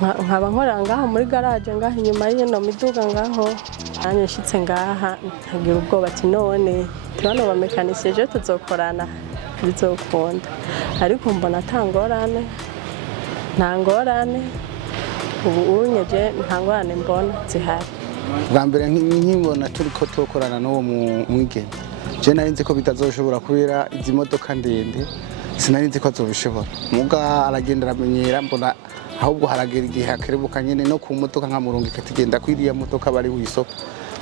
nkaba nkorera ngaho muri garage ngaho inyuma y'ino miduga ngaho nanyishitse ngaha ntagira ubwoba ati none tubano bamekanisiye je tuzokorana bizokunda ariko mbona atangorane ntangorane ubu unyeje ntangorane mbona zihari bwa mbere nkibona turiko tukorana n'uwo mwigeme je nari nzi ko bitazoshobora kubera izi modoka ndende sinari nzi ko azobishobora muga aragenda aramenyera mbona ahubwo haragera igihe hakerebuka nyene no ku modoka nka murongo ikatugenda kwiriya modoka bari wisopa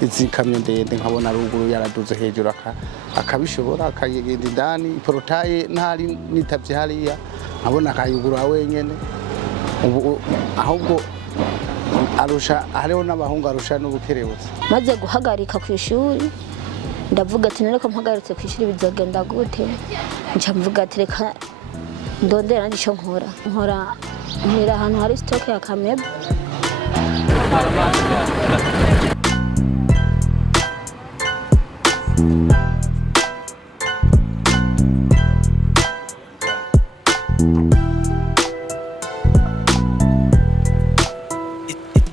izi kamyo ndende nkabona ruguru yaraduze hejuru akabishobora akagenda indani porotaye ntari nitavye hariya nkabona akayugura wenyene ubu ahubwo arusha hariho n'abahungu arusha n'ubukerebutse maze guhagarika ku ishuri ndavuga ati nereko mpagaritse ku ishuri bizogenda gute nca mvuga ati reka ndondera ndico nkora ahantu hari stock ya kamera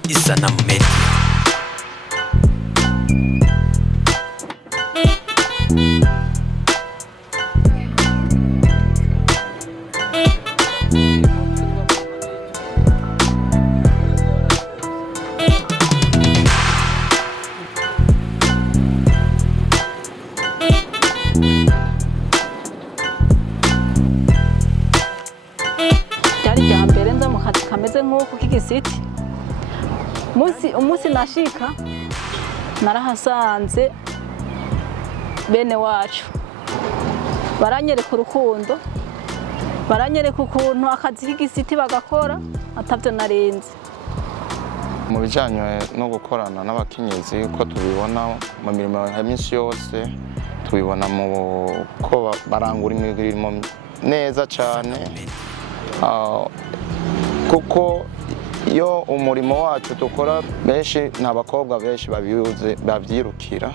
Isana media kameze nk'uko k'igisiti umunsi nashika narahasanze bene wacu baranyereka urukundo baranyereka ukuntu akazi k'igisiti bagakora atavyo narenze mu bijanye no gukorana n'abakenyezi ko tubibona mu mirimo ya minsi yose tubibona mu ko barangura imirimo neza cyane kuko iyo umurimo wacu dukora benshi n'abakobwa benshi bavyirukira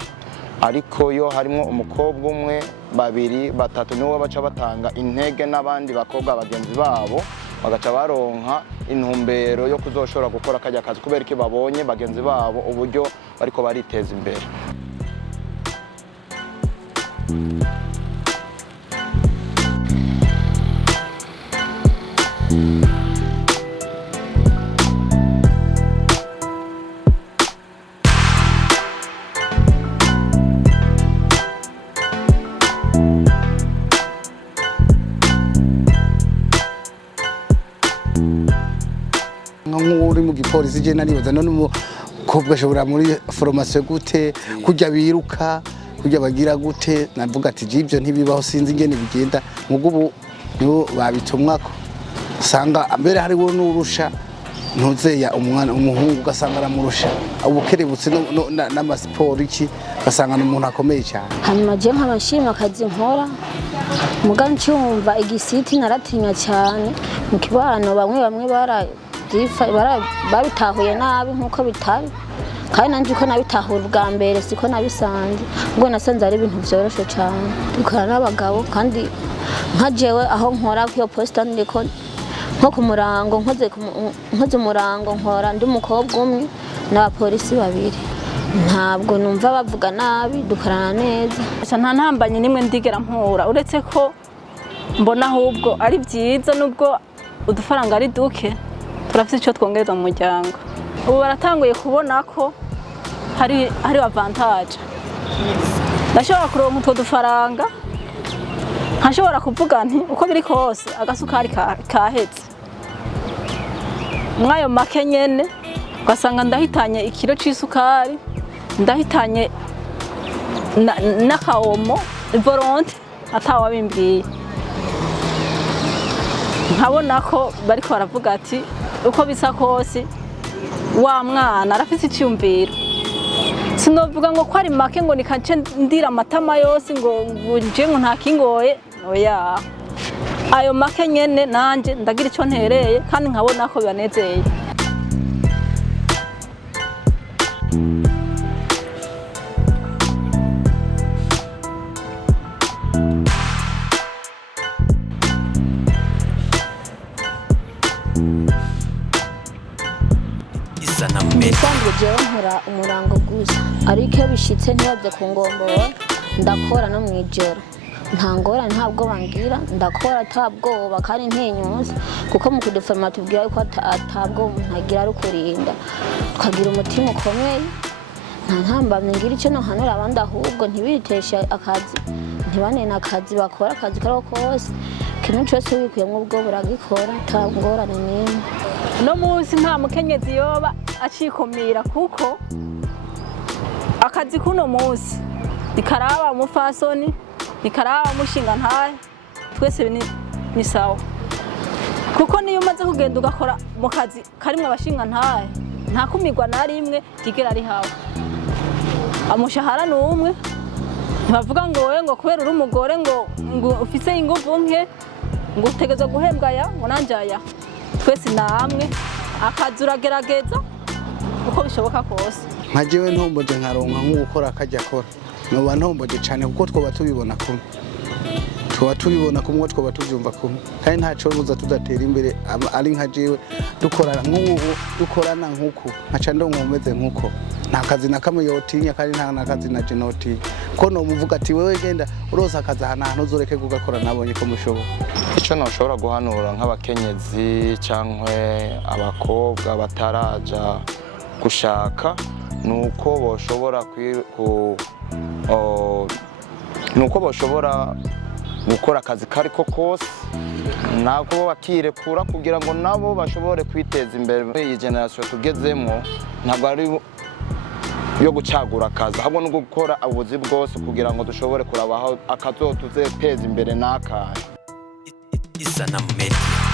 ariko yo harimo umukobwa umwe babiri batatu niwo baca batanga intege n'abandi bakobwa bagenzi babo bagaca baronka intumbero yo kuzoshora gukora kajya kazi kubera iki babonye bagenzi babo uburyo bariko bariteza imbere. nk'uri mu gipolisi je naribaza none umukobwa ashobora muri formation gute kujya biruka kujya bagira gute navuga ati jibyo ntibibaho sinzi ingene bigenda mugubu nibo babitumwako sanga mbere hari wo n'urusha ntuzeya umwana umuhungu gasanga aramurusha ubukerebutse n'amasiporo iki gasanga n'umuntu akomeye cyane hanyuma je nk'abashima akazi nkora muga ncumva igisiti naratinya cyane mu kibano bamwe babitahuye nabi nkuko bitari kandi nanje uko nabitahura ubwa mbere siko nabisanze ubwo nasanze ari ibintu byoroshe cyane dukorana n'abagabo kandi nka jewe aho nkora ku posta ndiko nko ku murango nkoze umurango nkora ndi umukobwa umwe n'abapolisi babiri ntabwo numva bavuga nabi dukorana neza nta ntambanye nimwe ndigera mpura uretse ko mbona ahubwo ari byiza nubwo udufaranga ari duke turafite icyo twongereza mu muryango ubu baratanguye kubona ko hari avantage ndashobora kuronka utwo dufaranga nkashobora kuvuga nti uko biri kose agasukari kahetse mwayo make nyene ugasanga ndahitanye ikiro c'isukari ndahitanye n'akaomo volonte atawabimbwiye nkabona ko bariko baravuga ati uko bisa kose wa mwana arafise icyumviro sinovuga ngo ko ari make ngo nikace ndira amatama yose ngo nje ngo ntakingoye oya ayo make nyene nanje ndagira icyo ntereye kandi nkabona ko bibanezeye ariko iyo bishitse ntibaze kungombora ndakora no mwijoro nta ngorane nta bwoba ngira ndakora ata bwoba kandi ntinyuze kuko mu kudeforma tubwira ko ata bwoba umuntu agira ari ukurinda tukagira umutima ukomeye nta ntambamye ngira icyo nohanura abandi ahubwo ntibiteshe akazi ntibanene akazi bakora akazi kariho kose ikintu cyose wikuyemo ubwo buragikora ata ngorane n'imwe. no munsi nta mukenyezi yoba acikumira kuko akazi kuno munsi nikaraba umufasoni nikaraba umushinga ntahe twese ni sawa kuko niyo umaze kugenda ugakora mu kazi karimwe abashinga ntahe nta kumirwa na rimwe rigera ari hawe amushahara n'umwe ntibavuga ngo wowe ngo kubera uri umugore ngo ufise inguvu nke ngo utegeza guhembwa aya ngo nanje aya twese namwe akazi uragerageza uko bishoboka kose nka jewe ntomboje nkaronka nk'ugukora akajya akora noba ntomboje cyane kuko twoba tubibona kumwe twoba tubyumva kumwe kandi ntaco buza tudatera imbere ari nka jewe dukorana nk'uko nkaca ndonkomeze nk'uko nta kazi na kamwe yotinya kandi nta nakazi na genotinya ko no muvuga ati wewe genda urosa akazi ahantu uzoreke kugakora nabonye ko mushoboka. Ico noshobora guhanura nk'abakenyezi cyangwa abakobwa bataraja gushaka nuko boshobora gukora akazi kariko kose nako bakirekura kugira ngo nabo bashobore kwiteza imbere. Iyi generation tugezemo ntabwo ari yo gucagura akazi ahubwo no gukora ubuzi bwose kugira ngo dushobore kurabaho akazotuzeteza imbere n'akahe. Isana media.